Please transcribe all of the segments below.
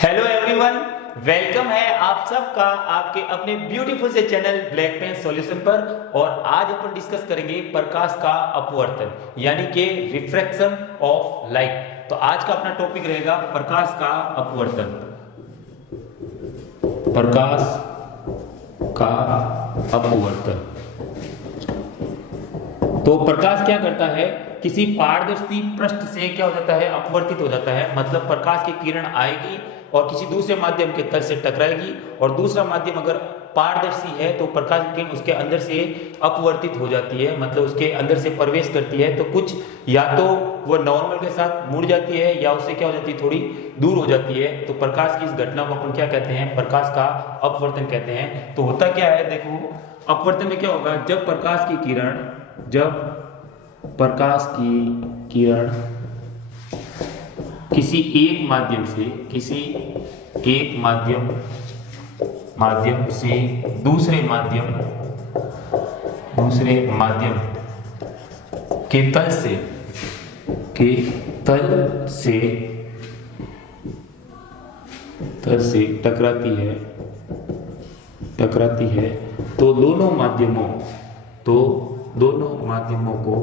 Hello everyone, welcome है आप सबका आपके अपने ब्यूटीफुल से चैनल ब्लैक पेन सॉल्यूशन पर। और आज अपन डिस्कस करेंगे प्रकाश का अपवर्तन यानी कि रिफ्रैक्शन ऑफ लाइट। तो आज का अपना टॉपिक रहेगा प्रकाश का अपवर्तन। प्रकाश का अपवर्तन। तो प्रकाश क्या करता है, किसी पारदर्शी पृष्ठ से क्या हो जाता है, अपवर्तित हो जाता है। मतलब प्रकाश की किरण आएगी और किसी दूसरे माध्यम के तल से टकराएगी, और दूसरा माध्यम अगर पारदर्शी है तो प्रकाश की किरण उसके अंदर से अपवर्तित हो जाती है, मतलब उसके अंदर से प्रवेश करती है। तो कुछ या तो वो नॉर्मल के साथ मुड़ जाती है या उससे क्या हो जाती है, थोड़ी दूर हो जाती है। तो प्रकाश की इस घटना को अपन क्या कहते हैं, प्रकाश का अपवर्तन कहते हैं। तो होता क्या है, देखो अपवर्तन में क्या होगा, जब प्रकाश की किरण किसी एक माध्यम से दूसरे माध्यम के तल से टकराती है तो दोनों माध्यमों को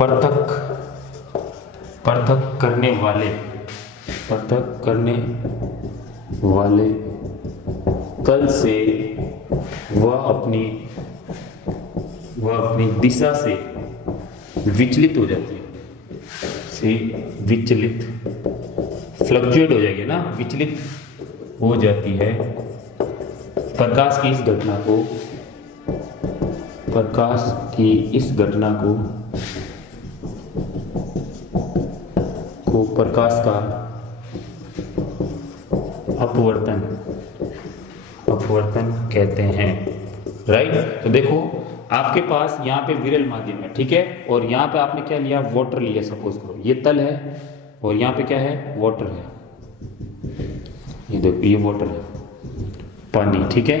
पृथक करने वाले तल से वह अपनी दिशा से विचलित हो जाती है, फ्लक्चुएट हो जाएगी ना, विचलित हो जाती है। प्रकाश की इस घटना को प्रकाश का अपवर्तन कहते हैं, राइट। तो देखो आपके पास यहाँ पे विरल माध्यम है, ठीक है, और यहाँ पे आपने क्या लिया, वाटर लिया। सपोज करो ये तल है और यहाँ पे क्या है, वाटर है। ये देखो ये वाटर है, पानी, ठीक है।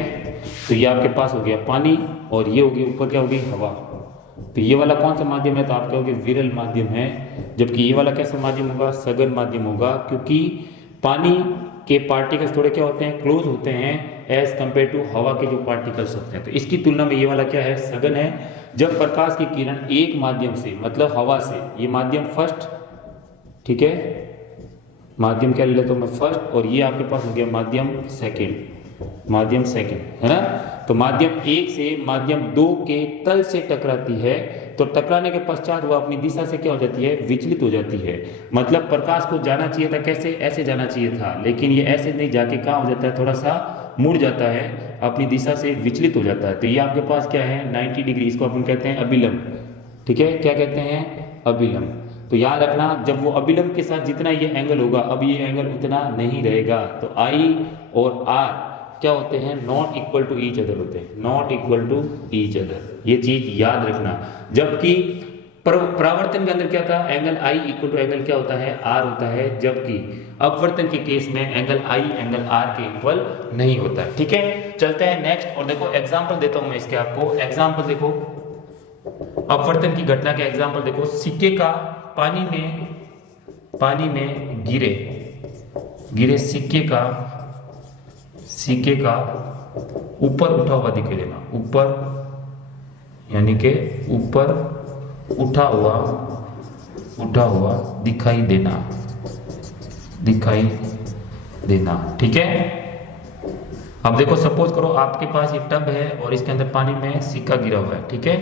तो ये आपके पास हो गया पानी और ये हो गई ऊपर क्या होगी, हवा। तो ये वाला कौन सा माध्यम है, तो आप कहोगे विरल माध्यम है। जबकि ये वाला कैसा माध्यम होगा, सघन माध्यम होगा, क्योंकि पानी के पार्टिकल्स थोड़े क्या होते हैं, क्लोज होते हैं एज कंपेयर टू हवा के जो पार्टिकल्स होते हैं। तो इसकी तुलना में ये वाला क्या है, सघन है। जब प्रकाश की किरण एक माध्यम से, मतलब हवा से, ये माध्यम फर्स्ट, ठीक है, माध्यम क्या ले लेता हूं मैं, फर्स्ट, और ये आपके पास हो गया माध्यम सेकंड, है ना। तो माध्यम एक से माध्यम दो के तल से टकराती है, तो टकराने के पश्चात वो अपनी दिशा से क्या हो जाती है, विचलित हो जाती है। मतलब प्रकाश को जाना चाहिए था कैसे, ऐसे जाना चाहिए था, लेकिन ये ऐसे नहीं जाके कहाँ हो जाता है, थोड़ा सा मुड़ जाता है, अपनी दिशा से विचलित हो जाता है। तो ये आपके पास क्या है, 90 डिग्री, इसको अपन कहते हैं अभिलंब, ठीक है। क्या कहते हैं, अभिलंब। तो याद रखना, जब वो अभिलंब के साथ जितना ये एंगल होगा, अब ये एंगल उतना नहीं रहेगा। तो आई और आर क्या होते हैं, not equal to each other होते हैं, not equal to each other, ये चीज याद रखना। जबकि परावर्तन के अंदर क्या था, angle I equal to angle क्या होता है, आर होता है। जबकि अपवर्तन के केस में एंगल आई एंगल आर के इक्वल नहीं होता है, ठीक है। चलते हैं नेक्स्ट, और देखो एग्जाम्पल देता हूं मैं इसके आपको। एग्जाम्पल देखो, अपवर्तन की घटना के एग्जाम्पल देखो। सिक्के का पानी में गिरे सिक्के का ऊपर उठा हुआ दिखाई देना, ऊपर यानी कि ऊपर उठा हुआ दिखाई देना, ठीक है। अब देखो सपोज करो आपके पास ये टब है और इसके अंदर पानी में सिक्का गिरा हुआ है, ठीक है।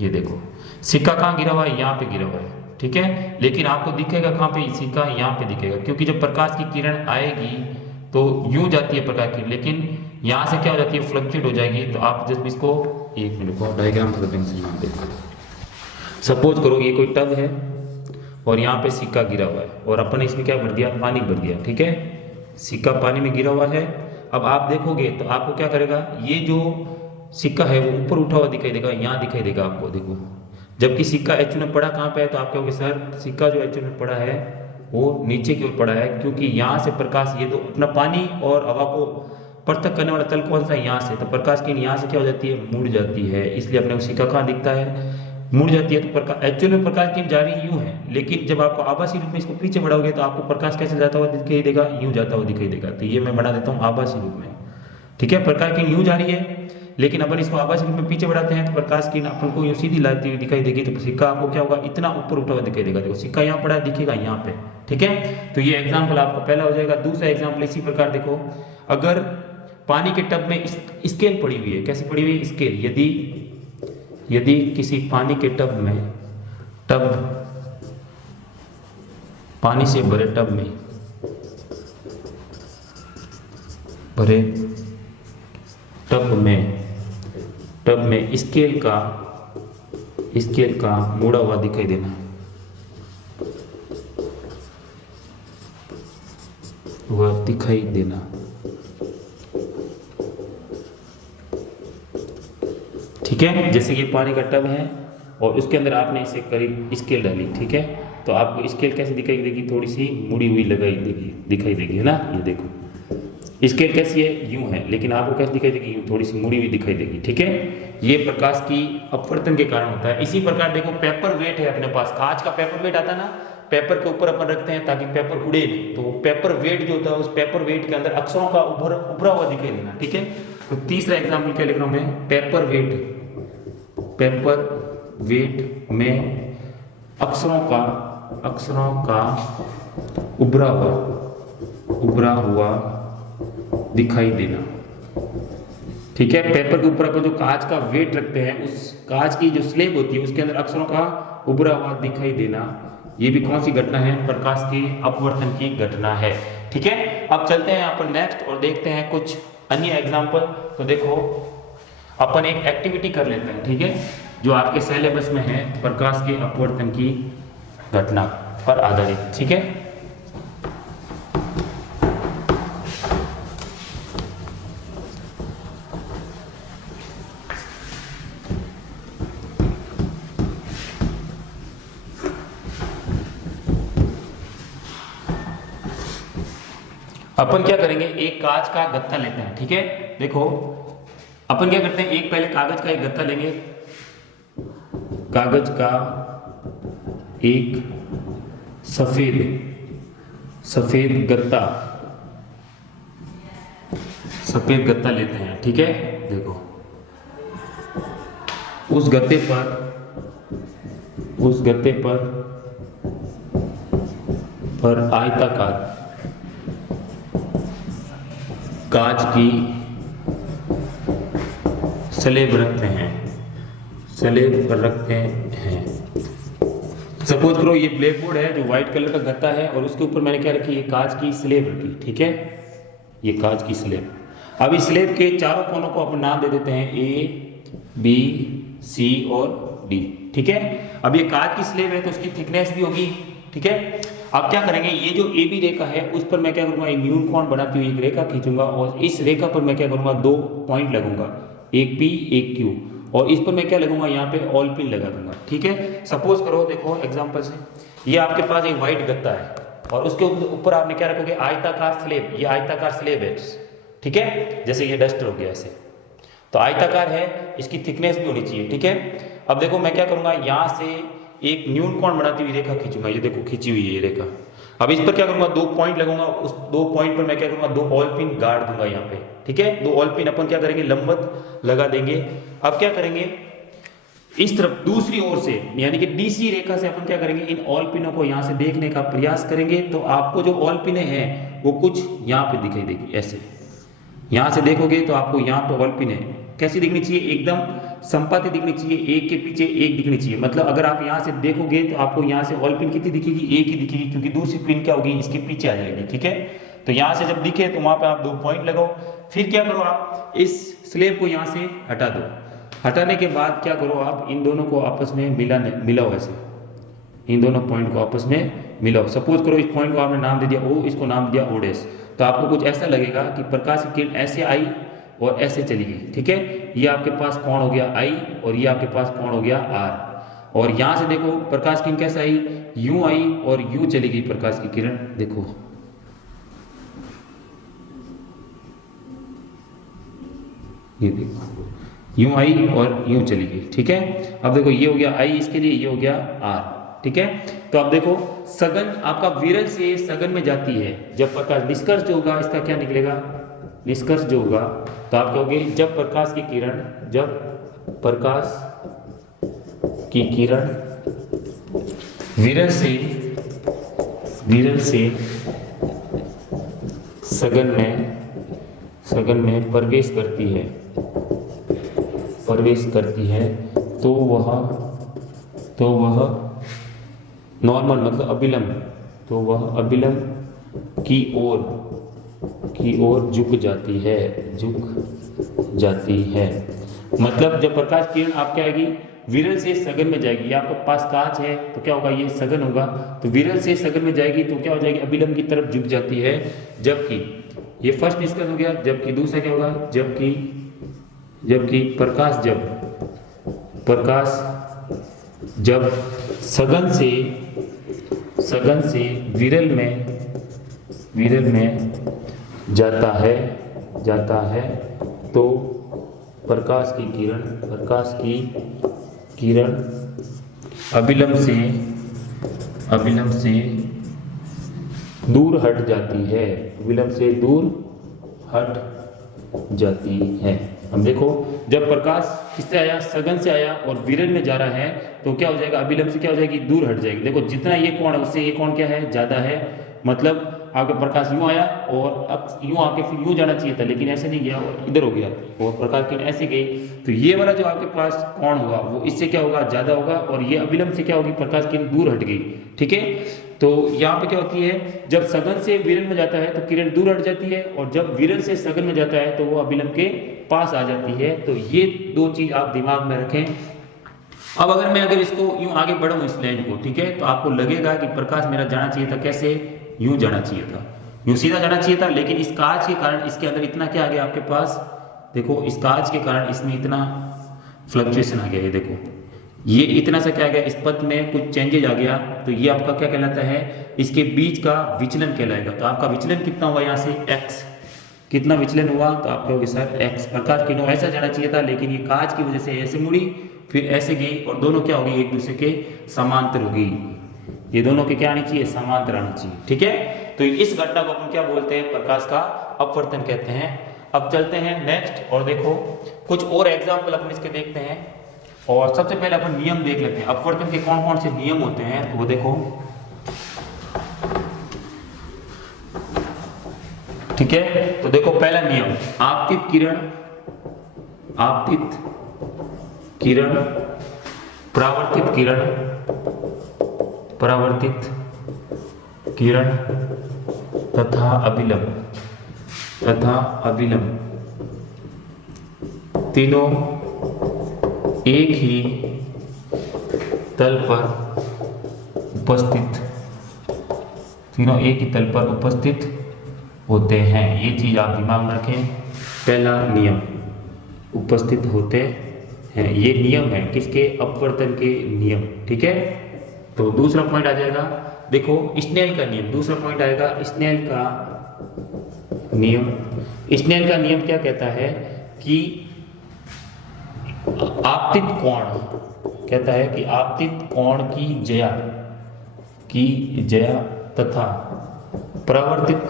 ये देखो सिक्का कहाँ गिरा हुआ है, यहाँ पे गिरा हुआ है, ठीक है। लेकिन आपको दिखेगा कहाँ पे, सिक्का यहाँ पे दिखेगा, क्योंकि जब प्रकाश की किरण आएगी तो यूं जाती है प्रकाश की, लेकिन यहाँ से क्या हो जाती है, फ्लक्चुएट हो जाएगी। तो आप जब इसको एक मिनट को डायग्राम कर देंगे। सपोज करो ये कोई टब है और यहाँ पे सिक्का गिरा हुआ है, और अपन ने इसमें क्या भर दिया, पानी भर दिया, ठीक है। सिक्का पानी में गिरा हुआ है। अब आप देखोगे तो आपको क्या करेगा, ये जो सिक्का है वो ऊपर उठा हुआ दिखाई देगा, यहाँ दिखाई देगा आपको, देखो। जबकि सिक्का एक्चुअल में पड़ा कहाँ पे है, तो आप कहोगे सर सिक्का जो एक्चुअल में पड़ा है वो नीचे की ओर पड़ा है, क्योंकि यहाँ से प्रकाश, ये तो अपना पानी और हवा को पृथक करने वाला तल कौन सा है, यहाँ से, तो प्रकाश की यहाँ से क्या हो जाती है, मुड़ जाती है, इसलिए अपने को सिक्का कहाँ दिखता है, मुड़ जाती है तो प्रकाश, एक्चुअल में प्रकाश किरण जा रही यूं है, लेकिन जब आपको आभासी रूप में इसको पीछे बढ़ाओगे तो आपको प्रकाश कैसे जाता हुआ दिखाई देगा, यूं जाता हुआ दिखाई देगा। तो ये मैं बना देता हूँ आभासी रूप में, ठीक है। प्रकाश किरण यूं जा रही है, लेकिन अपन इसको आभासी रूप में पीछे बढ़ाते हैं तो प्रकाश किरण अपन को यूं सीधी लाती हुई दिखाई देगी। तो सिक्का आपको क्या होगा, इतना ऊपर उठा हुआ दिखाई देगा। देखो सिक्का यहाँ पड़ा दिखेगा यहाँ पे, ठीक है। तो ये एग्जाम्पल आपका पहला हो जाएगा। दूसरा एग्जाम्पल इसी प्रकार देखो, अगर पानी के टब में स्केल पड़ी हुई है, कैसी पड़ी हुई है, स्केल। यदि किसी पानी के टब में, पानी से भरे टब में स्केल का मुड़ा हुआ दिखाई देना, वह दिखाई देना, ठीक है। जैसे ये पानी का टब है और उसके अंदर आपने इसे करीब स्केल डाली, ठीक है। तो आपको स्केल कैसे दिखाई देगी, थोड़ी सी मुड़ी हुई दिखाई देगी, है ना। ये देखो स्केल कैसी है, यूं है, लेकिन आपको कैसे दिखाई देगी, यूं थोड़ी सी मुड़ी हुई दिखाई देगी, ठीक है। ये प्रकाश की अपवर्तन के कारण होता है। इसी प्रकार देखो पेपर वेट है अपने पास, कांच का पेपर वेट आता है ना, पेपर के ऊपर अपन रखते हैं ताकि पेपर उड़े नहीं। तो पेपर वेट जो होता है, उस पेपर वेट के अंदर अक्षरों का उभरा हुआ दिखाई देना, ठीक है। तो तीसरा एग्जाम्पल क्या लिख रहा हूं मैं, पेपर वेट में अक्षरों का उभरा हुआ दिखाई देना, ठीक है। पेपर के ऊपर अपन जो कांच का वेट रखते हैं, उस कांच की जो स्लेब होती है उसके अंदर अक्षरों का उभरा हुआ दिखाई देना, ये भी कौन सी घटना है, प्रकाश की अपवर्तन की घटना है, ठीक है। अब चलते हैं अपन नेक्स्ट और देखते हैं कुछ अन्य एग्जाम्पल। तो देखो अपन एक एक्टिविटी कर लेते हैं, ठीक है, जो आपके सिलेबस में है, प्रकाश के अपवर्तन की घटना पर आधारित, ठीक है। अपन क्या करेंगे, एक कांच का गत्ता लेते हैं, ठीक है। देखो अपन क्या करते हैं, एक पहले कागज का एक गत्ता लेंगे, कागज का एक सफेद गत्ता लेते हैं, ठीक है। देखो उस गत्ते पर आयताकार कांच की स्लेब रखते हैं, सपोज करो ये ब्लैक बोर्ड है जो व्हाइट कलर का गत्ता है और उसके ऊपर मैंने क्या रखी, ये कांच की स्लेब रखी, ठीक है। ये कांच की स्लेब, अब इस स्लेब के चारों कोनों को अपन नाम दे देते हैं A, B, C और D, ठीक है। अब ये कांच की स्लेब है तो उसकी थिकनेस भी होगी, ठीक है। अब क्या करेंगे, ये जो AB रेखा है उस पर मैं क्या करूंगा, एक न्यून कोण बनाती हुई एक रेखा खींचूंगा और इस रेखा पर मैं क्या करूंगा, 2 पॉइंट लगूंगा, एक P एक Q, और इस पर मैं क्या लगूंगा, यहाँ पे ऑल पिन लगा दूंगा, ठीक है। सपोज करो देखो एग्जांपल से, ये आपके पास एक व्हाइट गत्ता है और उसके ऊपर आपने क्या रखोगे, आयताकार स्लेब, ये आयताकार स्लेब है, ठीक है। जैसे ये डस्टर हो गया ऐसे, तो आयताकार है, इसकी थिकनेस भी होनी चाहिए, ठीक है। अब देखो मैं क्या करूंगा, यहाँ से एक न्यून कोण बनाती हुई रेखा खींचूंगा, ये देखो खींची हुई है ये रेखा। अब इस पर क्या करूंगा, 2 पॉइंट लगूंगा, उस 2 पॉइंट पर मैं क्या करूंगा, 2 ऑल पिन गाड़ दूंगा यहाँ पे, ठीक है। 2 ऑल पिन अपन क्या करेंगे, लंबवत लगा देंगे। अब क्या करेंगे, इस तरफ दूसरी ओर से यानी कि DC रेखा से अपन क्या करेंगे, इन ऑल पिनों को यहाँ से देखने का प्रयास करेंगे। तो आपको जो ऑल पिने हैं वो कुछ यहाँ पे दिखाई देगी, ऐसे यहाँ से देखोगे तो आपको यहाँ पे ऑल पिन है, कैसी दिखनी चाहिए, एकदम संपाति दिखनी चाहिए, एक के पीछे एक दिखनी चाहिए। मतलब अगर आप यहाँ से देखोगे तो आपको यहाँ से ऑल पिन कितनी दिखेगी, एक ही दिखेगी, क्योंकि दूसरी पिन क्या होगी, इसके पीछे आ जाएगी, ठीक है। तो यहाँ से जब दिखे तो वहां पे आप 2 पॉइंट लगाओ, फिर क्या करो, आप इस स्लेब को यहाँ से हटा दो। हटाने के बाद क्या करो, आप इन दोनों को आपस में मिलाओ, ऐसे इन दोनों पॉइंट को आपस में मिलाओ। सपोज करो इस पॉइंट को आपने नाम दे दिया O, इसको नाम दिया O', तो आपको कुछ ऐसा लगेगा कि प्रकाश की किरण ऐसे आई और ऐसे चली गई, ठीक है। ये आपके पास कोण हो गया I और ये आपके पास कोण हो गया R, और यहाँ से देखो प्रकाश किरण कैसे आई, यूं आई और यूं चली गई प्रकाश की किरण, देखो ये देखो यूं आई और यूं चली गई, ठीक है। अब देखो ये हो गया आई इसके लिए, ये हो गया आर, ठीक है। तो अब देखो सघन आपका विरल से सघन में जाती है, जब प्रकाश निष्कर्ष जो होगा इसका क्या निकलेगा, निष्कर्ष जो होगा तो आप कहोगे जब प्रकाश की किरण, जब प्रकाश की किरण विरल से सघन में प्रवेश करती है तो वह नॉर्मल मतलब अभिलंब, तो वह अभिलंब की ओर झुक जाती है। मतलब जब प्रकाश किरण आपके आएगी विरल से सघन में जाएगी, ये आपके पास कांच है तो क्या होगा, ये सघन होगा, तो विरल से सघन में जाएगी तो क्या हो जाएगी, अभिलंब की तरफ झुक जाती है। जबकि ये फर्स्ट निष्कर्ष हो गया, जबकि दूसरा क्या होगा, जबकि प्रकाश जब सघन से विरल में जाता है तो प्रकाश की किरण अभिलंब से दूर हट जाती है। हम देखो जब प्रकाश किससे आया, सघन से आया और विरल में जा रहा है तो क्या हो जाएगा, अभिलंब से क्या हो जाएगी, दूर हट जाएगी। देखो जितना ये कोण है उससे ये कोण क्या है, ज्यादा है, मतलब आपका प्रकाश यूं आया और अब यूं आके फिर यूं जाना चाहिए था, लेकिन ऐसे नहीं गया और इधर हो गया, और प्रकाश किरण ऐसे गई, तो ये वाला जो आपके पास कोण होगा वो इससे क्या होगा, ज्यादा होगा, और ये अभिलंब से क्या होगी, प्रकाश किरण दूर हट गई, ठीक है। तो यहाँ पे क्या होती है, जब सघन से विरल में जाता है तो किरण दूर हट जाती है, और जब विरल से सघन में जाता है तो वो अभिलंब के पास आ जाती है। तो ये दो चीज आप दिमाग में रखें। अब अगर इसको यूं आगे बढ़ाऊं इस लाइन को, ठीक है, तो आपको लगेगा कि प्रकाश मेरा जाना चाहिए था कैसे, यूं जाना चाहिए था, यूं सीधा जाना चाहिए था, लेकिन इस कांच के कारण इसके अंदर इतना क्या आ गया आपके पास, देखो इस कांच के कारण इसमें इतना फ्लक्चुएशन आ गया, ये देखो ये इतना सा क्या आ गया, इस पथ में कुछ चेंजेज आ गया, तो ये आपका क्या कहलाता है, इसके बीच का विचलन कहलाएगा। तो आपका विचलन कितना हुआ, यहाँ से x कितना विचलन हुआ, तो आप कहोगे सर x, प्रकाश की ऐसा जाना चाहिए था, लेकिन ये कांच की वजह से ऐसे मुड़ी फिर ऐसे गई, और दोनों क्या होगी, एक दूसरे के समांतर होगी, ये दोनों के क्या आनी चाहिए, समांतर आनी चाहिए, ठीक है। तो इस घटना को अपन क्या बोलते हैं, प्रकाश का अपवर्तन कहते हैं। अब चलते हैं नेक्स्ट, और देखो कुछ और एग्जाम्पल अपन इसके देखते हैं, और सबसे पहले अपन नियम देख लेते हैं, अपवर्तन के कौन कौन से नियम होते हैं, तो वो देखो, ठीक है। तो देखो पहला नियम, आपतित किरण परावर्तित किरण तथा अभिलंब तीनों एक ही तल पर उपस्थित होते हैं। ये चीज आप दिमाग में रखें, पहला नियम, उपस्थित होते हैं, ये नियम है किसके, अपवर्तन के नियम, ठीक है। तो दूसरा पॉइंट आ जाएगा, देखो स्नेल का नियम, दूसरा पॉइंट आएगा स्नेल का नियम क्या कहता है कि आपतित कोण कहता है कि आपतित कोण की जया तथा परावर्तित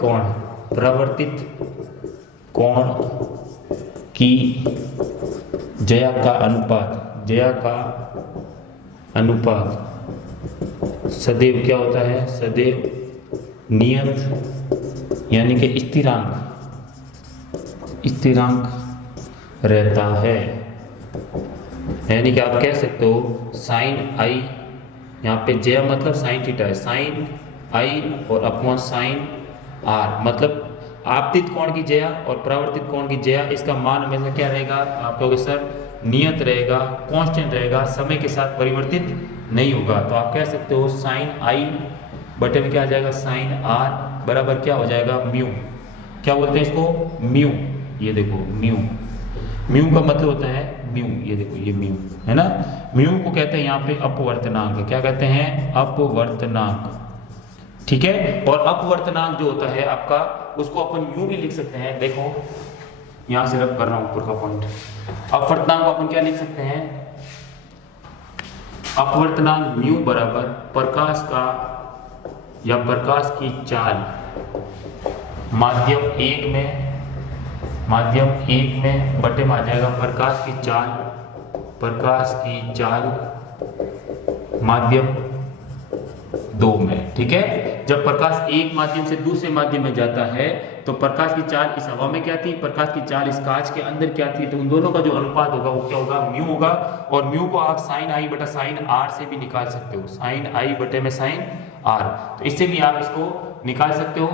कोण की जया का अनुपात सदैव क्या होता है, सदैव नियत यानी कि स्थिरांक रहता है। यानी कि आप कह सकते हो साइन आई, यहाँ पे जया मतलब साइन थीटा है, साइन आई और अपॉन साइन आर, मतलब आपतित कोण की जया और परावर्तित कोण की जया, इसका मान हमेशा क्या रहेगा, आप कहोगे सर नियत रहेगा, कांस्टेंट रहेगा, समय के साथ परिवर्तित नहीं होगा। तो आप कह सकते हो साइन आई बटे में क्या आ जाएगा, साइन आर बराबर क्या हो जाएगा, म्यू, क्या बोलते हैं इसको, म्यू, ये देखो म्यू का मतलब होता है म्यू, ये देखो ये म्यू है ना, म्यू को कहते हैं यहाँ पे अपवर्तनांक, क्या कहते हैं, अपवर्तनांक, ठीक है। और अपवर्तनांक जो होता है आपका, उसको अपन यूं भी लिख सकते हैं, देखो यहां से रब कर रहा हूं ऊपर का पॉइंट। अपवर्तनांक को अपन क्या लिख सकते हैं, अपवर्तनांक म्यू बराबर प्रकाश का या प्रकाश की चाल माध्यम एक में बटे में आ जाएगा प्रकाश की चाल माध्यम 2 में। ठीक है, जब प्रकाश एक माध्यम से दूसरे माध्यम में जाता है तो प्रकाश की चाल इस हवा में क्या थी, प्रकाश की चाल इस कांच के अंदर क्या थी, तो उन दोनों का जो अनुपात होगा वो क्या होगा, म्यू होगा। और म्यू को आप साइन आई बटा साइन आर से भी निकाल सकते हो, साइन आई बटे में साइन आर, तो इससे भी आप इसको निकाल सकते हो।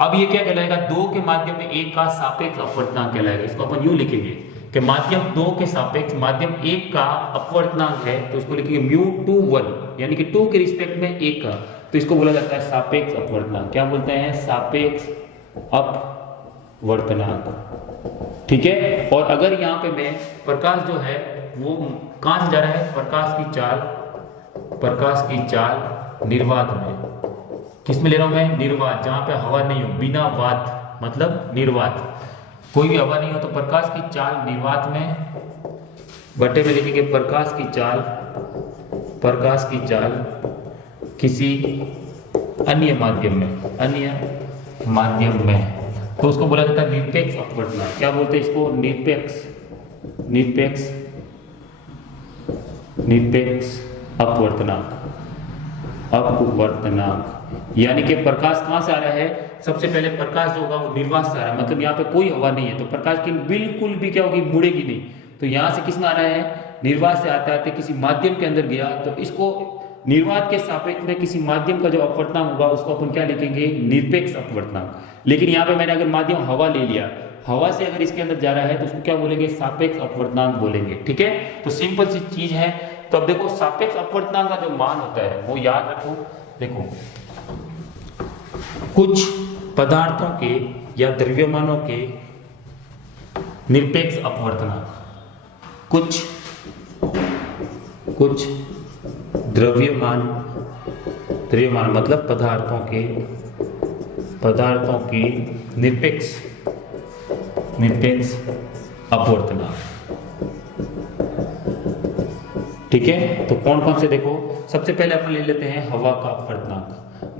अब ये क्या कहलाएगा, 2 के माध्यम में 1 का सापेक्ष अपवर्तनांक कहलाएगा। इसको अपन यूं लिखेंगे कि माध्यम 2 के सापेक्ष माध्यम 1 का अपवर्तनांक है, तो इसको लिखेंगे म्यू 2 1, यानी कि 2 के रिस्पेक्ट में 1 का, तो इसको बोला जाता है सापेक्ष अपवर्तनांक। क्या बोलते हैं, सापेक्ष अपवर्तनांक। ठीक है, और अगर यहाँ पे मैं प्रकाश जो है वो कहां से जा रहा है, प्रकाश की चाल निर्वात में, किस में ले रहा हूं मैं, निर्वात, जहां पे हवा नहीं हो, बिना वात मतलब निर्वात, कोई भी हवा नहीं हो, तो प्रकाश की चाल निर्वात में बटे में लिखेंगे प्रकाश की चाल किसी अन्य माध्यम में, तो उसको बोला जाता है निरपेक्ष अपवर्तनांक। क्या बोलते हैं इसको, निरपेक्ष अपवर्तनांक। यानी कि प्रकाश कहां से आ रहा है, सबसे पहले प्रकाश जो होगा वो निर्वात से आ रहा है, मतलब यहाँ पे कोई हवा नहीं है, तो प्रकाश की बिल्कुल भी क्या होगी, मुड़ेगी नहीं। तो यहाँ से किस में आ रहा है, निर्वात से आते आते किसी माध्यम के अंदर गया, तो इसको निर्वात के सापेक्ष में किसी माध्यम का जो अपवर्तनांक होगा उसको अपन क्या लिखेंगे, निरपेक्ष अपवर्तनांक। लेकिन यहाँ पे मैंने अगर माध्यम हवा ले लिया, हवा से अगर इसके अंदर जा रहा है तो उसको क्या बोलेंगे, सापेक्ष अपवर्तनांक बोलेंगे। ठीक है, तो सिंपल सी चीज है। तो अब देखो सापेक्ष अपवर्तनांक का जो मान होता है वो याद रखो। देखो कुछ पदार्थों के या द्रव्यमानों के निरपेक्ष अपवर्तनांक, कुछ द्रव्यमान मतलब पदार्थों के निरपेक्ष अपवर्तनांक। ठीक है, तो कौन कौन से, देखो सबसे पहले अपन ले लेते हैं हवा का अपवर्तनांक,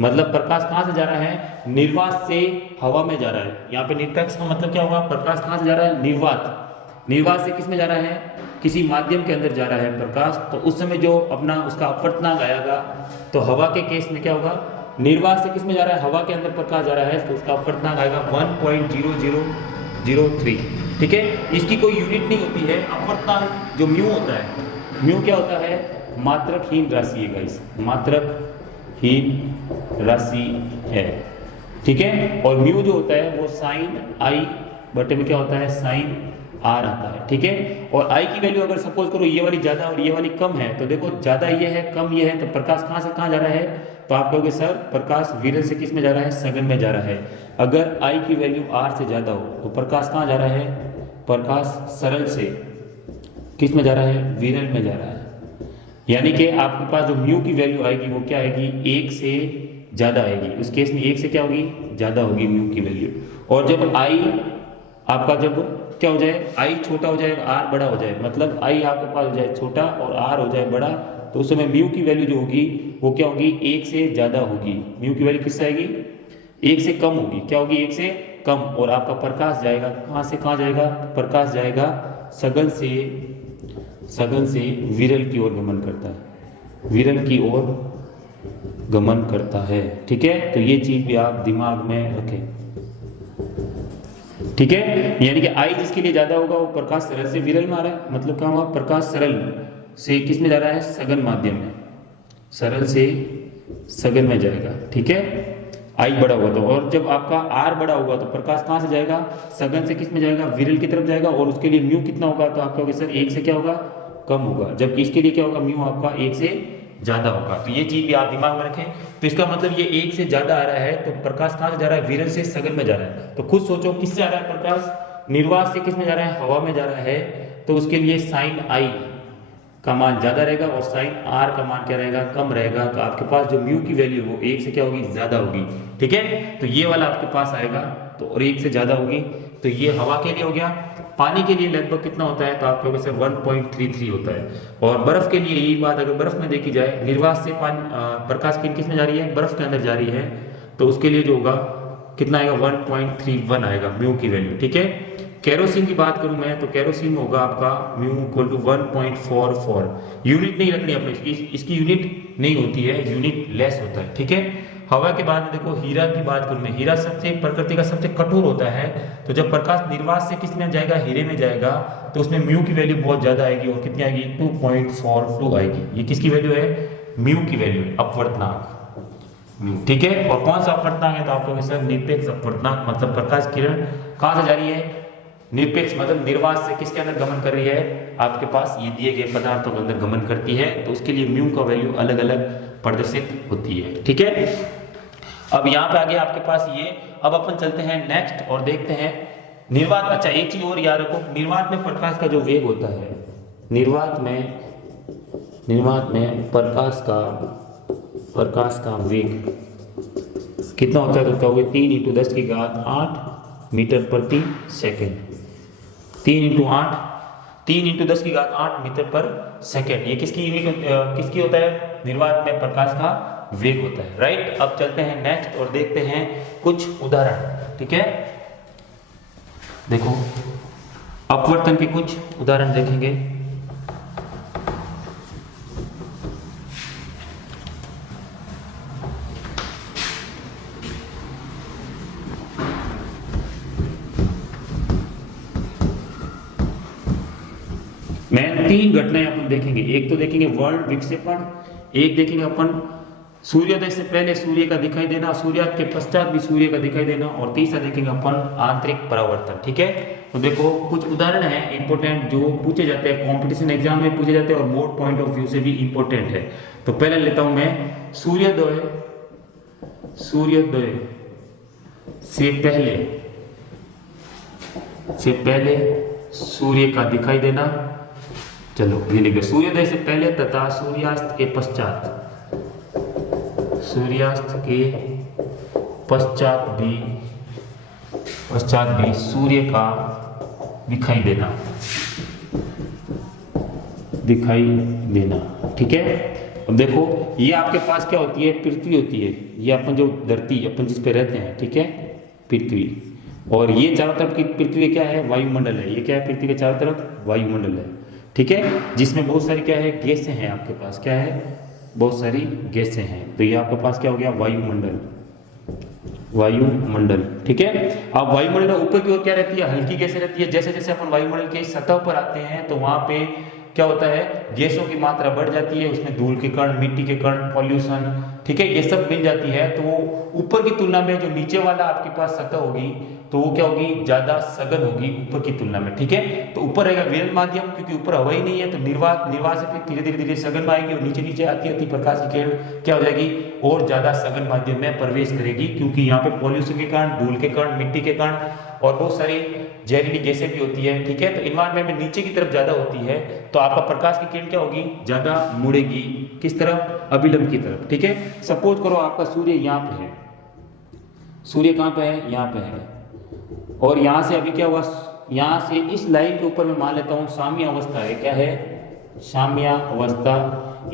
मतलब प्रकाश कहां से जा रहा है, निर्वात से हवा में जा रहा है। यहाँ पे निरपेक्ष का मतलब क्या होगा, प्रकाश कहां से जा रहा है, निर्वात से किस में जा रहा है, किसी माध्यम के अंदर जा रहा है प्रकाश, तो उस समय जो अपना उसका अपवर्तनांक आएगा, तो हवा के केस में क्या होगा, निर्वात से किस में जा रहा है, हवा के अंदर प्रकाश जा रहा है, तो उसका अपवर्तनांक आएगा 1.0003। ठीक है, इसकी कोई यूनिट नहीं होती है। अपवर्तनांक जो म्यू होता है, म्यू क्या होता है, मात्रकहीन राशि है गाइस, मात्रकहीन राशि है। ठीक है, और म्यू जो होता है वो साइन आई बटे में क्या होता है, साइन आर आता है। ठीक है, और आई की वैल्यू अगर सपोज करो ये वाली ज्यादा और ये वाली कम है, तो देखो ज्यादा ये है कम ये है, तो प्रकाश कहां से कहां जा रहा है, तो आप कहोगे सर प्रकाश विरल से किस में जा रहा है, सघन में जा रहा है। अगर आई की वैल्यू आर से ज्यादा हो तो प्रकाश कहां जा रहा है, प्रकाश सरल से किस में जा रहा है, विरल में जा रहा है। यानी कि आपके पास जो म्यू की वैल्यू आएगी वो क्या आएगी, 1 से ज्यादा आएगी। उस केस में 1 से क्या होगी, ज्यादा होगी म्यू की वैल्यू। और जब आई आपका जब क्या हो जाए, आई छोटा हो जाए आर बड़ा हो जाए, मतलब आई आपके पास हो जाए छोटा और आर हो जाए बड़ा, तो उस समय म्यू की वैल्यू जो होगी वो क्या होगी, 1 से ज्यादा होगी। म्यू की वैल्यू किससे आएगी, 1 से कम होगी। क्या होगी, 1 से कम। और आपका प्रकाश जाएगा कहां से कहां जाएगा, प्रकाश जाएगा सघन से विरल की ओर गमन करता है, विरल की ओर गमन करता है। ठीक है, तो ये चीज भी आप दिमाग में रखें। ठीक है, यानी कि आई जिसके लिए ज्यादा होगा वो प्रकाश सरल से विरल में आ रहा है, मतलब क्या हुआ, प्रकाश सरल से किस में जा रहा है, सघन माध्यम में, सरल से सघन में जाएगा। ठीक है, आई बड़ा होगा तो, और जब आपका आर बड़ा होगा तो प्रकाश कहां से जाएगा, सघन से किस में जाएगा, विरल की तरफ जाएगा, और उसके लिए म्यू कितना होगा, तो आप कहोगे सर 1 से क्या होगा, कम होगा, जबकि इसके लिए क्या होगा, म्यू आपका 1 से ज्यादा होगा। तो ये चीज भी आप दिमाग में रखें। तो इसका मतलब ये 1 से ज्यादा आ रहा है तो प्रकाश कहां से जा रहा है, विरल से सघन में जा रहा है। तो खुद सोचो किससे आ रहा है प्रकाश, निर्वात से किस में जा रहा है, हवा में जा रहा है, तो उसके लिए साइन आई का मान ज्यादा रहेगा और साइन आर का मान क्या रहेगा, कम रहेगा। तो आपके पास जो म्यू की वैल्यू वो 1 से क्या होगी, ज्यादा होगी। ठीक है, तो ये वाला आपके पास आएगा, तो और 1 से ज्यादा होगी। तो तो ये हवा के लिए हो गया। पानी के लिए लगभग कितना होता है, तो आपके वैसे 1.33 होता है। और बर्फ के लिए यही बात, अगर बर्फ में देखी जाए, निर्वात से प्रकाश किरण किस में जा रही है, बर्फ के अंदर जा रही है, तो उसके लिए जो होगा कितना आएगा, 1.31 आएगा म्यू की वैल्यू, ठीक है। केरोसिन की बात करूं मैं, तो केरोसिन होगा आपका म्यू इक्वल टू 1.44। यूनिट नहीं रखनी अपने, इसकी यूनिट नहीं होती है, यूनिट लेस होता है, ठीक है। हवा के बाद में देखो हीरा की बात करूं मैं, हीरा सबसे प्रकृति का सबसे कठोर होता है। तो जब प्रकाश निर्वात से किस में जाएगा, हीरे में जाएगा, तो उसमें म्यू की वैल्यू बहुत ज्यादा आएगी। और कितनी आएगी, 2.42 आएगी। ये किसकी वैल्यू है, म्यू की वैल्यू है, अपवर्तनांक, ठीक है। और कौन सा अपवर्तनांक है, तो आपको सर निरपेक्ष अपवर्तनांक, मतलब प्रकाश किरण कहां से जा रही है, निरपेक्ष मतलब निर्वात से किसके अंदर गमन कर रही है, आपके पास ये दिए गए पदार्थों के अंदर गमन करती है। तो उसके लिए म्यू का वैल्यू अलग अलग प्रदर्शित होती है, ठीक है। अब यहाँ पे आगे आपके पास ये, अब अपन चलते हैं नेक्स्ट और देखते हैं निर्वात। अच्छा एक चीज और याद रखो, निर्वात में प्रकाश का जो वेग होता है, निर्वात में प्रकाश का वेग कितना होता है, तो कहोगे 3 × 10⁸ मीटर प्रति सेकेंड। 3 × 10⁸ मीटर पर सेकेंड। ये किसकी यूनिट, किसकी होता है, निर्वात में प्रकाश का वेग होता है, राइट। अब चलते हैं नेक्स्ट और देखते हैं कुछ उदाहरण, ठीक है। देखो अपवर्तन के कुछ उदाहरण देखेंगे। मैं 3 घटनाएं अपन देखेंगे। एक तो देखेंगे वर्ल्ड विक्षेपण, एक देखेंगे अपन सूर्योदय से पहले सूर्य का दिखाई देना, सूर्यास्त के पश्चात भी सूर्य का दिखाई देना, और तीसरा देखेंगे अपन आंतरिक परावर्तन, ठीक है। तो देखो कुछ उदाहरण हैं इंपॉर्टेंट जो पूछे जाते हैं, कंपटीशन एग्जाम में पूछे जाते हैं और मोड पॉइंट ऑफ व्यू से भी इंपॉर्टेंट है। तो पहले लेता हूं मैं, सूर्योदय से पहले सूर्य का दिखाई देना। चलो ये लिखे, सूर्योदय से पहले तथा सूर्यास्त के पश्चात भी सूर्य का दिखाई देना, ठीक है। अब देखो ये आपके पास क्या होती है, पृथ्वी होती है, ये अपन जो धरती अपन जिस पे रहते हैं, ठीक है, पृथ्वी। और ये चारों तरफ की पृथ्वी क्या है, वायुमंडल है। ये क्या है, पृथ्वी के चारों तरफ वायुमंडल है, ठीक है, जिसमें बहुत सारी क्या है, गैसें हैं आपके पास, क्या है, बहुत सारी गैसें हैं। तो ये आपके पास क्या हो गया, वायुमंडल, ठीक है। अब वायुमंडल ऊपर की ओर क्या रहती है, हल्की गैसें रहती है। जैसे जैसे अपन वायुमंडल की सतह पर आते हैं तो वहां पे क्या होता है, गैसों की मात्रा बढ़ जाती है, उसमें धूल के कण, मिट्टी के कण, पॉल्यूशन, ठीक है, ये सब मिल जाती है। तो ऊपर की तुलना में जो नीचे वाला आपके पास सतह होगी तो वो क्या होगी, ज्यादा सघन होगी ऊपर की तुलना में, ठीक है। तो ऊपर रहेगा विरल माध्यम, क्योंकि ऊपर हवा ही नहीं है, तो निर्वात से फिर धीरे धीरे सघन में आएगी और नीचे आती प्रकाश की किरण क्या हो जाएगी, और ज्यादा सघन माध्यम में प्रवेश करेगी, क्योंकि यहाँ पे पॉल्यूशन के कारण, धूल के कारण, मिट्टी के कारण और बहुत सारी जहरीली गैसें भी होती है, ठीक है। तो इन्वायरमेंट में नीचे की तरफ ज्यादा होती है, तो आपका प्रकाश की किरण क्या होगी, ज्यादा मुड़ेगी, किस तरफ, अभिलंब की तरफ, ठीक है। सपोज करो आपका सूर्य यहाँ पे है, सूर्य कहाँ पे है, यहाँ पे है, और यहाँ से अभी क्या हुआ, यहाँ से इस लाइन के ऊपर मैं मान लेता हूँ साम्य अवस्था है, क्या है, साम्य अवस्था।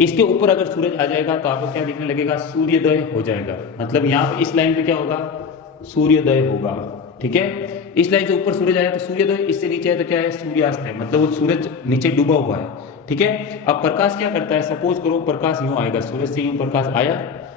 इसके ऊपर अगर सूरज आ जाएगा तो आपको क्या दिखने लगेगा, सूर्योदय हो जाएगा। मतलब यहाँ पे इस लाइन पे क्या होगा, सूर्योदय होगा, ठीक है। इस लाइन से ऊपर सूरज आया तो सूर्योदय, इससे नीचे आया तो क्या है, सूर्यास्त है, मतलब वो सूरज नीचे डूबा हुआ है, ठीक है। अब प्रकाश क्या करता है, सपोज करो प्रकाश यूं आएगा, सूरज से यूं प्रकाश आया,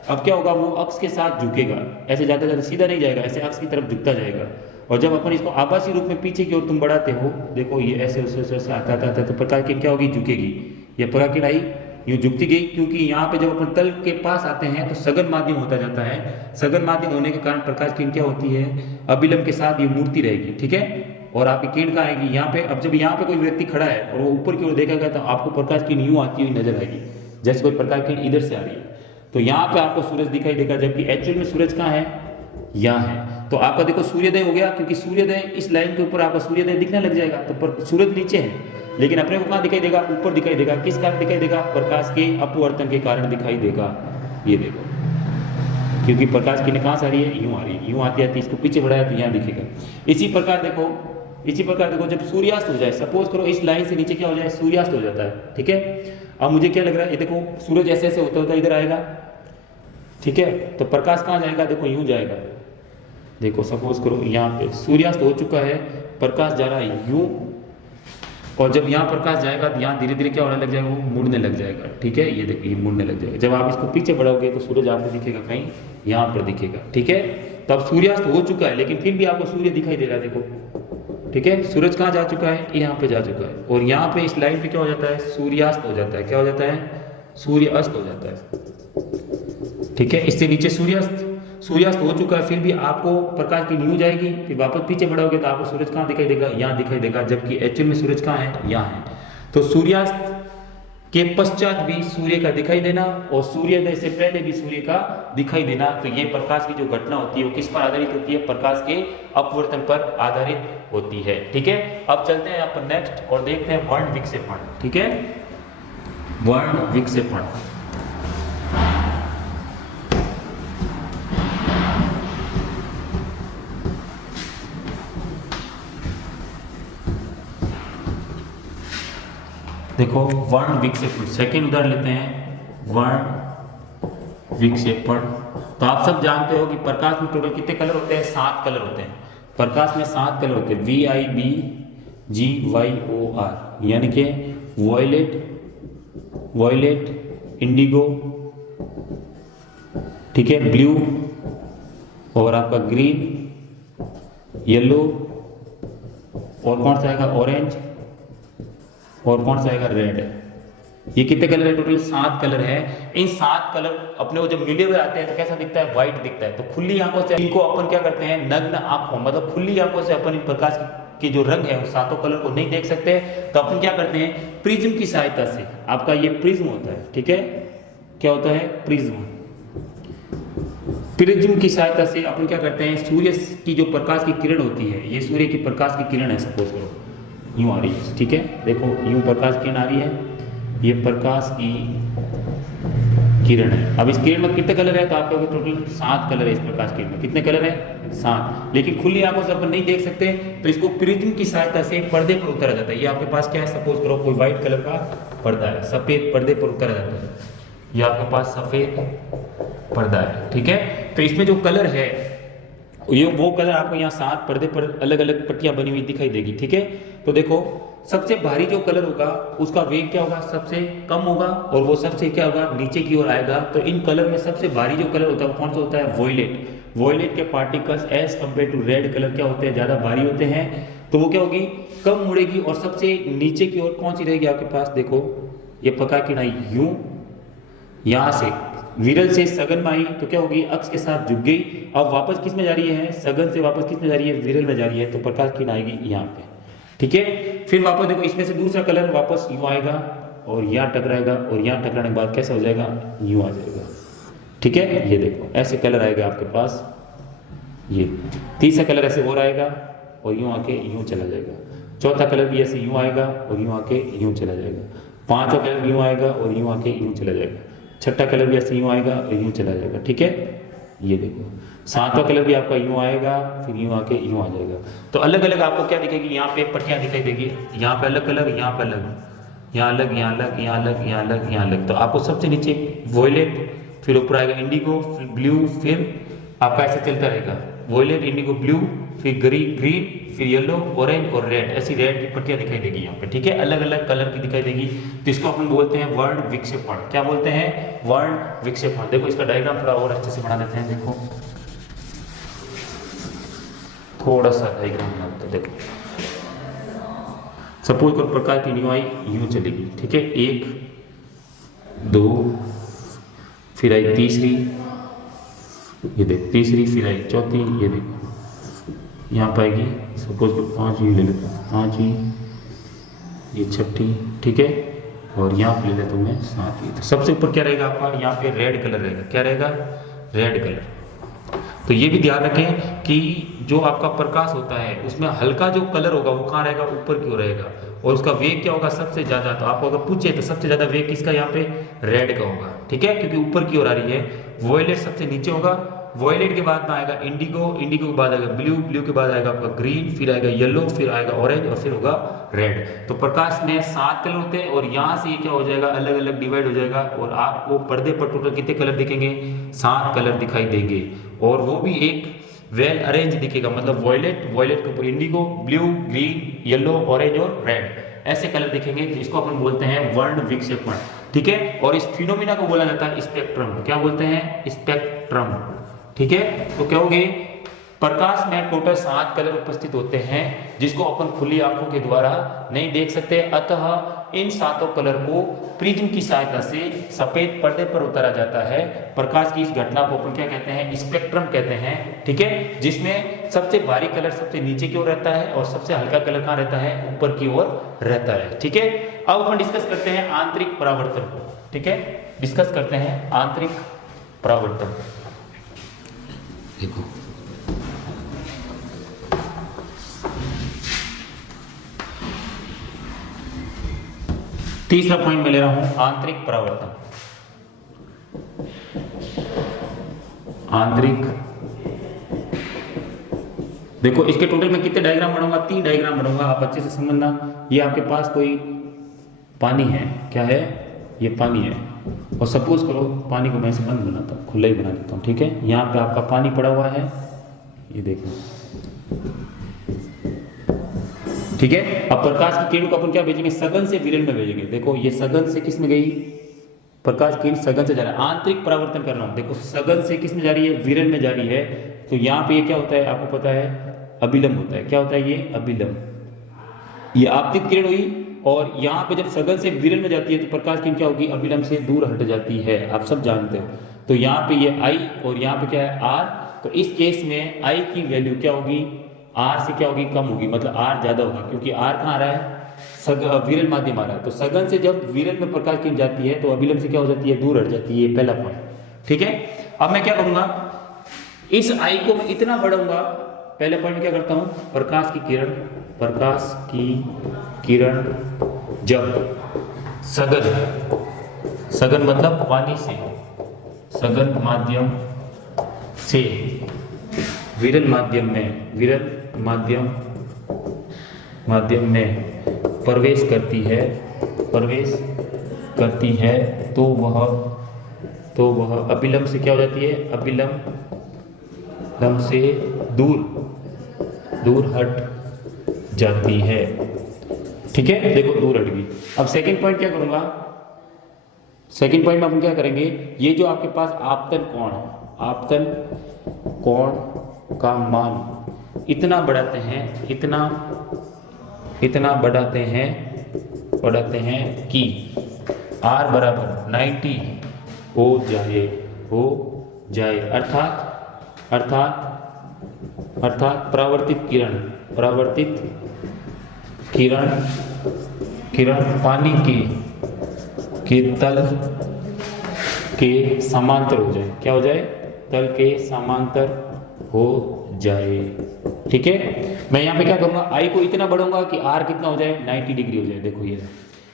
अब क्या होगा, वो अक्ष के साथ झुकेगा, ऐसे जाते जाते सीधा नहीं जाएगा, ऐसे अक्ष की तरफ झुकता जाएगा। और जब अपन इसको आभासी रूप में पीछे की ओर तुम बढ़ाते हो, देखो ये ऐसे ऐसे आता तो प्रकाश की क्या होगी, झुकेगी। ये प्रकाश की लाई यूं झुकती गई, क्योंकि यहाँ पे जब अपन तल के पास आते हैं तो सघन माध्यम होता जाता है। सघन माध्यम होने के कारण प्रकाश किरण क्या होती है, अभिलंब के साथ ये मूर्ति रहेगी, ठीक है। और आपकी किरण कहाँ आएगी, यहाँ पे। अब जब यहाँ पे कोई व्यक्ति खड़ा है और वो ऊपर की ओर देखेगा तो आपको प्रकाश किरण यूं आती हुई नजर आएगी, जैसे कोई प्रकाश किरण इधर से आ रही है। तो यहाँ पे आपको सूरज दिखाई देगा, जबकि एक्चुअल में सूरज कहाँ है, यहाँ है। तो आपका देखो सूर्योदय हो गया, क्योंकि सूर्योदय इस लाइन के ऊपर आपका सूर्योदय दिखने लग जाएगा। तो सूरज नीचे है, लेकिन अपने को कहाँ दिखाई देगा, ऊपर दिखाई देगा। किस कारण दिखाई देगा, प्रकाश के अपवर्तन के कारण दिखाई देगा। ये देखो, क्योंकि प्रकाश की किरण कहाँ से आ रही है, यूँ आ रही है, यूँ आती आती इसको पीछे बढ़ाया तो यहाँ दिखेगा। इसी प्रकार देखो जब सूर्यास्त हो जाए, सपोज करो इस लाइन से नीचे क्या हो जाए, सूर्यास्त हो जाता है, ठीक है। अब मुझे क्या लग रहा है, ये देखो सूरज ऐसे ऐसे होता होता इधर आएगा, ठीक है, तो प्रकाश कहाँ जाएगा, देखो यूँ जाएगा। देखो सपोज करो यहाँ पे सूर्यास्त हो चुका है, प्रकाश जा रहा है यूँ, और जब यहाँ प्रकाश जाएगा तो यहाँ धीरे धीरे क्या होने लग जाएगा, वो मुड़ने लग जाएगा, ठीक है। ये देखो ये मुड़ने लग जाएगा। जब आप इसको पीछे बढ़ाओगे तो सूरज आपको दिखेगा कहीं यहाँ पर दिखेगा, ठीक है। तो अब सूर्यास्त हो चुका है, लेकिन फिर भी आपको सूर्य दिखाई दे रहा है, देखो, ठीक है। सूरज कहाँ जा चुका है, यहाँ पे जा चुका है, और यहाँ पे इस लाइन पे क्या हो जाता है, सूर्यास्त हो जाता है। क्या हो जाता है, सूर्य अस्त हो जाता है, ठीक है। इससे नीचे सूर्यास्त हो चुका है, फिर भी आपको प्रकाश की न्यू जाएगी, फिर वापस पीछे बढ़ाओगे तो आपको सूरज कहाँ दिखाई देगा, यहाँ दिखाई देगा, जबकि एक्चुअल में सूरज कहाँ है, यहाँ है। तो सूर्यास्त के पश्चात भी सूर्य का दिखाई देना और सूर्योदय से पहले भी सूर्य का दिखाई देना, तो ये प्रकाश की जो घटना होती है वो किस पर आधारित होती है, प्रकाश के अपवर्तन पर आधारित होती है, ठीक है। अब चलते हैं यहाँ पर नेक्स्ट और देखते हैं वर्ण विक्षेपण, ठीक है। वर्ण विक्षेपण, देखो वर्ण विक्षेपण, सेकेंड उदाहरण लेते हैं, वर्ण विक्षेपण। तो आप सब जानते हो कि प्रकाश में टोटल कितने कलर होते हैं, 7 कलर होते हैं। प्रकाश में 7 कलर होते हैं, VIBGYOR, यानी कि वॉयलेट, इंडिगो, ठीक है, ब्लू, और आपका ग्रीन, येलो, और कौन सा आएगा, ऑरेंज, और कौन सा आएगा, रेड। ये कितने कलर है, टोटल 7 कलर है। इन 7 कलर अपने को जब मिले हुए आते हैं तो कैसा दिखता है, व्हाइट दिखता है। तो खुली आंखों से इनको अपन क्या करते हैं, नग्न आंखों, मतलब खुली आंखों से अपन प्रकाश की जो रंग है उन 7 कलर को नहीं देख सकते, तो अपन क्या करते हैं, प्रिज्म की सहायता से, आपका ये प्रिज्म होता है, ठीक है। क्या होता है, प्रिज्म की सहायता से अपन क्या करते हैं, सूर्य की जो प्रकाश की किरण होती है, ये सूर्य की प्रकाश की किरण है, सपोज करो यूँ आ रही है, ठीक है। देखो यूँ प्रकाश किरण आ रही है, ये प्रकाश की किरण है। अब इस किरण में कितने कलर है, तो आप कहोगे टोटल 7 कलर है इस प्रकाश किरण में। कितने कलर है, 7। लेकिन खुली आंखों से अपन नहीं देख सकते, तो इसको प्रिज्म की सहायता से पर्दे पर उतारा जाता है। ये आपके पास क्या है, सपोज करो कोई व्हाइट कलर का पर्दा है, सफेद पर्दे पर उतारा जाता है, ये आपके पास सफेद पर्दा है, ठीक है। तो इसमें जो कलर है ये वो कलर आपको यहाँ 7 पर्दे पर अलग अलग पट्टियां बनी हुई दिखाई देगी, ठीक है। तो देखो सबसे भारी जो कलर होगा उसका वेग क्या होगा, सबसे कम होगा, और वो सबसे क्या होगा, नीचे की ओर आएगा। तो इन कलर में सबसे भारी जो कलर होता है वो कौन सा होता है, वॉयलेट के particles as compare to red colour क्या होते हैं, ज्यादा भारी होते हैं, तो वो क्या होगी, कम मुड़ेगी, और सबसे नीचे की ओर कौन सी रहेगी आपके पास, देखो ये पका की नाई यूं, यहां से विरल से सघन में आई तो क्या होगी, अक्ष के साथ झुक गई। अब वापस किस में जा रही है, सघन से वापस किस में जा रही है, विरल में जा रही है, तो प्रकाश किरण आएगी यहाँ पे, ठीक है। फिर वापस देखो इसमें से दूसरा कलर वापस यूँ आएगा और यहाँ टकराएगा, और यहाँ टकराने के बाद कैसा हो जाएगा, यूँ आ जाएगा, ठीक है। ये देखो ऐसे कलर आएगा आपके पास, ये तीसरा कलर ऐसे और आएगा और यूँ आके यूँ चला जाएगा, चौथा कलर भी ऐसे यूँ आएगा और यूँ आके यूँ चला जाएगा, पांचवा कलर भी यूँ आएगा और यूँ आके यूँ चला जाएगा, छठा कलर भी ऐसे यूँ आएगा और यूँ चला जाएगा, ठीक है। ये देखो सातवां कलर भी आपका यूँ आएगा, फिर यूँ आके यूँ आ जाएगा। तो अलग अलग आपको क्या दिखेगी, यहाँ पे पट्टियाँ दिखाई देगी, यहाँ पे अलग कलर, यहाँ पे अलग, यहाँ अलग, यहाँ अलग, यहाँ अलग, यहाँ अलग, यहाँ अलग। तो आपको सबसे नीचे वॉयलेट, फिर ऊपर आएगा इंडिगो, फिर ब्लू, फिर आपका ऐसे चलता रहेगा, वॉयलेट, इंडिगो, ब्लू, फिर ग्रीन, फिर येलो, ऑरेंज और रेड, ऐसी रेड की पट्टियां दिखाई देगी यहाँ पे, ठीक है। अलग अलग कलर की दिखाई देगी, तो इसको अपन बोलते हैं वर्ण विक्षेपण। क्या बोलते हैं, वर्ण विक्षेपण। देखो इसका डायग्राम थोड़ा और अच्छे से बना देते हैं, देखो थोड़ा सा डायग्राम बनाते हैं। देखो सपोज करो प्रकाश की न्यू आई यूं चलेगी, ठीक है, 1 2, फिर आई तीसरी, ये देख तीसरी, फिर आई चौथी, ये देखो यहाँ पाएगी, सपोज को 5 ले लेता हूँ, 5, ये छठी, ठीक है, और यहाँ पे ले लेता हूँ मैं 7। तो सबसे ऊपर क्या रहेगा आपका, यहाँ पे रेड कलर रहेगा, क्या रहेगा, रेड कलर। तो ये भी ध्यान रखें कि जो आपका प्रकाश होता है उसमें हल्का जो कलर होगा वो कहाँ रहेगा, ऊपर की ओर रहेगा, और उसका वेग क्या होगा, सबसे ज़्यादा। तो आपको अगर पूछे तो सबसे ज़्यादा वेग किसका, यहाँ पे रेड का होगा, ठीक है, क्योंकि ऊपर की ओर आ रही है। वॉयलेट सबसे नीचे होगा, वॉयलेट के बाद में आएगा इंडिगो, इंडिगो के बाद आएगा ब्लू, ब्लू के बाद आएगा आपका ग्रीन, फिर आएगा येलो, फिर आएगा ऑरेंज और फिर होगा रेड। तो प्रकाश में 7 कलर होते हैं और यहाँ से ये क्या हो जाएगा, अलग अलग डिवाइड हो जाएगा और आपको पर्दे पर टोटल कितने कलर दिखेंगे, 7 कलर दिखाई देंगे और वो भी एक वेल अरेंज दिखेगा, मतलब वॉयलेट, वॉयलेट के ऊपर Indigo, blue, green, yellow, orange और रेड, ऐसे कलर दिखेंगे जिसको अपन बोलते हैं वर्ण विक्षेपण, ठीक है। और इस फिनोमिना को बोला जाता है स्पेक्ट्रम। क्या बोलते हैं, स्पेक्ट्रम, ठीक है। तो क्या होगे, प्रकाश में टोटल 7 कलर उपस्थित होते हैं जिसको अपन खुली आंखों के द्वारा नहीं देख सकते, अतः इन 7 कलर को प्रिज्म की सहायता से सफेद पर्दे पर उतारा जाता है। प्रकाश की इस घटना को अपन क्या कहते हैं, स्पेक्ट्रम कहते हैं, ठीक है। जिसमें सबसे भारी कलर सबसे नीचे की ओर रहता है और सबसे हल्का कलर कहाँ रहता है, ऊपर की ओर रहता है, ठीक है। अब अपन डिस्कस करते हैं आंतरिक परावर्तन को, ठीक है। डिस्कस करते हैं आंतरिक परावर्तन। देखो तीसरा पॉइंट मैं ले रहा हूं, आंतरिक परावर्तन। आंतरिक, देखो इसके टोटल में कितने डायग्राम बनाऊंगा, 3 डायग्राम बनाऊंगा, आप अच्छे से समझना। ये आपके पास कोई पानी है, क्या है, ये पानी है और सपोज करो पानी को मैं ऐसे बंद बनाता हूँ, खुला ही बना देता हूँ, ठीक है। यहाँ पे आपका पानी पड़ा हुआ है, ये देखो, ठीक है। अब प्रकाश की किरण को अपन क्या भेजेंगे, सघन से विरल में भेजेंगे। देखो ये सघन से किस में गई, प्रकाश किरण सघन से जा रहा है, आंतरिक परावर्तन कर रहा हूं, देखो सघन से किस में जा रही है, विरल में जा रही है। तो यहाँ पे ये क्या होता है, आपको पता है, अभिलंब होता है। क्या होता है ये, अभिलंब। ये आपतित किरण हुई और यहाँ पे जब सघन से विरल में जाती है तो प्रकाश किरण क्या होगी, अभिलंब से दूर हट जाती है, आप सब जानते हो। तो यहाँ पे ये आई और यहाँ पे क्या है, आर। तो इस केस में आई की वैल्यू क्या होगी, आर से क्या होगी, कम होगी, मतलब आर ज्यादा होगा, क्योंकि आर कहाँ आ रहा है, विरल माध्यम आ रहा है। तो सघन से जब विरल में प्रकाश किरण जाती है तो अभिलंब से क्या हो जाती है, दूर हट जाती है, पहला पॉइंट, ठीक है। अब मैं क्या करूंगा, इस आई को मैं इतना बढ़ाऊंगा, पहले पॉइंट में क्या करता हूं, प्रकाश की किरण, प्रकाश की किरण जब सघन, सघन मतलब पानी से, सघन माध्यम से विरल माध्यम में, विरल माध्यम में प्रवेश करती है, प्रवेश करती है तो वह अभिलंब से क्या हो जाती है, अभिलंब से दूर हट जाती है, ठीक है। देखो दूर हट गई। अब सेकंड पॉइंट क्या करूंगा, सेकंड पॉइंट में अपन क्या करेंगे, ये जो आपके पास आपतन कोण, आपतन कोण का मान इतना बढ़ाते हैं, इतना बढ़ाते हैं कि r बराबर 90 हो जाए, अर्थात परावर्तित किरण पानी के तल के समांतर हो जाए। क्या हो जाए, तल के समांतर हो जाए, ठीक है। मैं यहाँ पे क्या करूंगा, आई को इतना बढ़ाऊंगा कि आर कितना हो जाए, 90 डिग्री हो जाए। देखो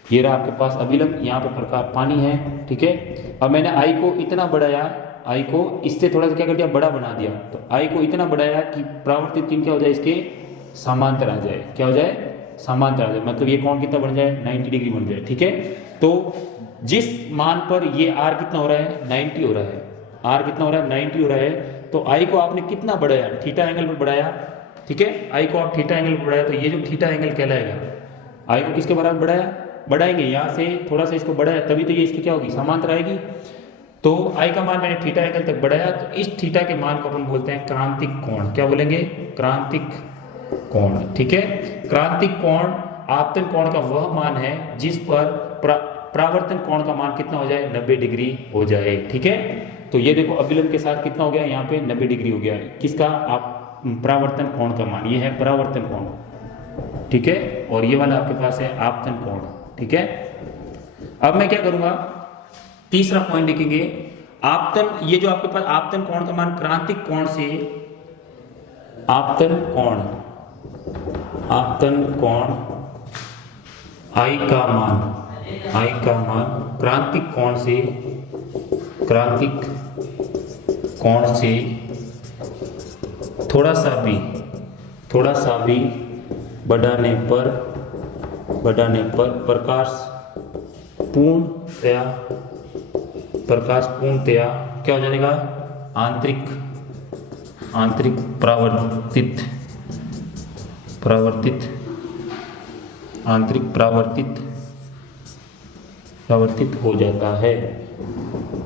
ये रहा आपके पास अभिलंब, यहाँ पे प्रकाश पानी है, ठीक है। अब मैंने आई को इतना बढ़ाया, आई को इससे थोड़ा सा क्या कर दिया, बड़ा बना दिया। तो आई को इतना बढ़ाया कि परावर्तित किरण क्या हो जाए, इसके समांतर आ जाए। क्या हो जाए, समांतर आ जाए, मतलब ये कोण कितना बन जाए, 90 डिग्री बन जाए, ठीक है। तो जिस मान पर ये आर कितना हो रहा है, 90 हो रहा है, आर कितना हो रहा है, 90 हो रहा है। तो आई को आपने कितना बढ़ाया, थीटा एंगल पर बढ़ाया, ठीक है। आई को आप थीटा एंगल पर बढ़ाया, तो ये जो थीटा एंगल कहलाएगा, आई को किसके बराबर बढ़ाएंगे, यहाँ से थोड़ा सा इसको बढ़ाया, तभी तो ये इसकी क्या होगी, समांतर आएगी। तो आई का मान मैंने थीटा एंगल तक बढ़ाया, तो इस थीटा के मान को अपन बोलते हैं क्रांतिक कोण। क्या बोलेंगे, क्रांतिक कोण, ठीक है। क्रांतिक कोण आपतन कोण का वह मान है जिस पर परावर्तन कोण का मान कितना हो जाए, 90 डिग्री हो जाए, ठीक है। तो ये देखो अभिलंब के साथ कितना हो गया, यहाँ पे 90 डिग्री हो गया है, किसका, आप परावर्तन कोण का मान, ये है परावर्तन कोण, ठीक है। और ये वाला आपके पास है आपतन कोण, ठीक है। अब मैं क्या करूंगा, तीसरा पॉइंट लिखेंगे, आपतन, ये जो आपके पास आपतन कोण का मान क्रांतिक कोण से, आपतन कोण आई का मान क्रांतिक कोण से, क्रांतिक कोण से थोड़ा सा भी बढ़ाने पर प्रकाश पूर्णतया क्या हो जाएगा, आंतरिक परावर्तित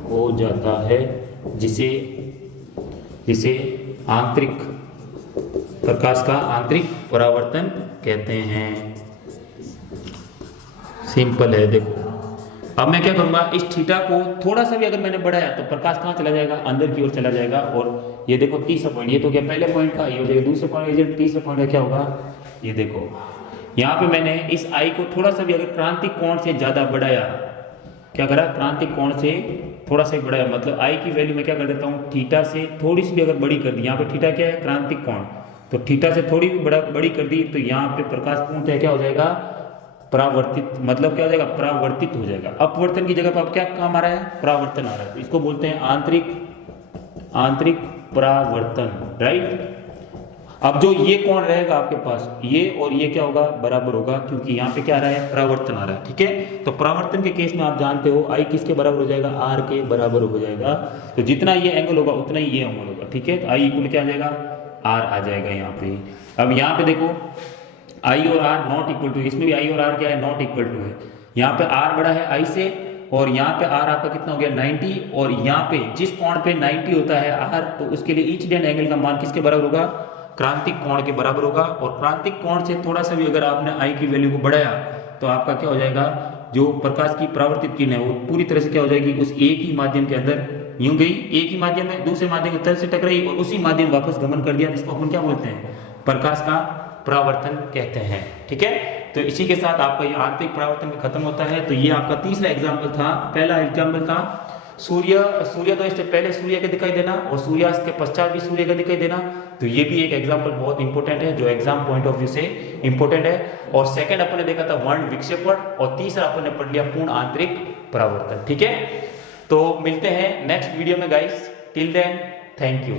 हो जाता है जिसे आंतरिक प्रकाश का आंतरिक परावर्तन कहते हैं। सिंपल है। देखो अब मैं क्या करूंगा, इस थीटा को थोड़ा सा भी अगर मैंने बढ़ाया तो प्रकाश कहाँ चला जाएगा, अंदर की ओर चला जाएगा। और ये देखो तीसरा पॉइंट, ये तो क्या पहले पॉइंट का, ये हो जाएगा दूसरे पॉइंट, ये तीसरा पॉइंट का क्या होगा, ये देखो यहाँ पे मैंने इस आई को थोड़ा सा भी अगर क्रांतिक कोण से ज्यादा बढ़ाया, क्या करा, क्रांतिक कोण से थोड़ा सा बढ़ाया, मतलब आई की वैल्यू मैं क्या कर देता हूँ, थीटा से थोड़ी सी भी अगर बड़ी कर दी, यहाँ पे थीटा क्या है, क्रांतिक कोण, तो थीटा से थोड़ी भी बड़ी कर दी तो यहाँ पे प्रकाश पूर्णतः क्या हो जाएगा, परावर्तित, मतलब क्या हो जाएगा, परावर्तित हो जाएगा। अपवर्तन की जगह पर अब क्या काम आ रहा है, परावर्तन आ रहा है, तो इसको बोलते हैं आंतरिक परावर्तन, राइट। अब जो ये कोण रहेगा आपके पास, ये और ये क्या होगा, बराबर होगा, क्योंकि यहाँ पे क्या आ रहा है, परावर्तन आ रहा है, ठीक है। तो परावर्तन के केस में आप जानते हो आई किसके बराबर हो जाएगा, आर के बराबर हो जाएगा। तो जितना ये एंगल होगा उतना ही ये एंगल होगा, ठीक है। तो आई इक्वल क्या आ जाएगा, आर आ जाएगा यहाँ पे। अब यहाँ पे देखो आई और आर नॉट इक्वल टू, इसमें भी आई और आर क्या है, नॉट इक्वल टू है। यहाँ पे आर बड़ा है आई से, और यहाँ पे आर आपका कितना हो गया 90, और यहाँ पे जिस कोण पे 90 होता है आर, तो उसके लिए इंसिडेंट एंगल का मान किसके बराबर होगा, क्रांतिक कोण के बराबर होगा। और क्रांतिक कोण से थोड़ा सा भी अगर आपने आई की वैल्यू को बढ़ाया तो आपका क्या हो जाएगा, जो प्रकाश की परावर्तित किरण है वो पूरी तरह से क्या हो जाएगी, उस एक ही माध्यम के अंदर यूं गई, एक ही माध्यम में दूसरे माध्यम के तल से टकराई और उसी माध्यम वापस गमन कर दिया, जिसको अपन क्या बोलते हैं, प्रकाश का परावर्तन कहते हैं, ठीक है। तो इसी के साथ आपका ये आंतरिक परावर्तन खत्म होता है। तो ये आपका तीसरा एग्जाम्पल था। पहला एग्जाम्पल था सूर्योदय से पहले सूर्य का दिखाई देना और सूर्यास्त के पश्चात भी सूर्य का दिखाई देना। तो ये भी एक एग्जाम्पल बहुत इंपॉर्टेंट है, जो एग्जाम पॉइंट ऑफ व्यू से इंपॉर्टेंट है। और सेकंड अपन ने देखा था वर्ण विक्षेपण, और तीसरा अपन ने पढ़ लिया पूर्ण आंतरिक परावर्तन, ठीक है। तो मिलते हैं नेक्स्ट वीडियो में guys, till then thank you.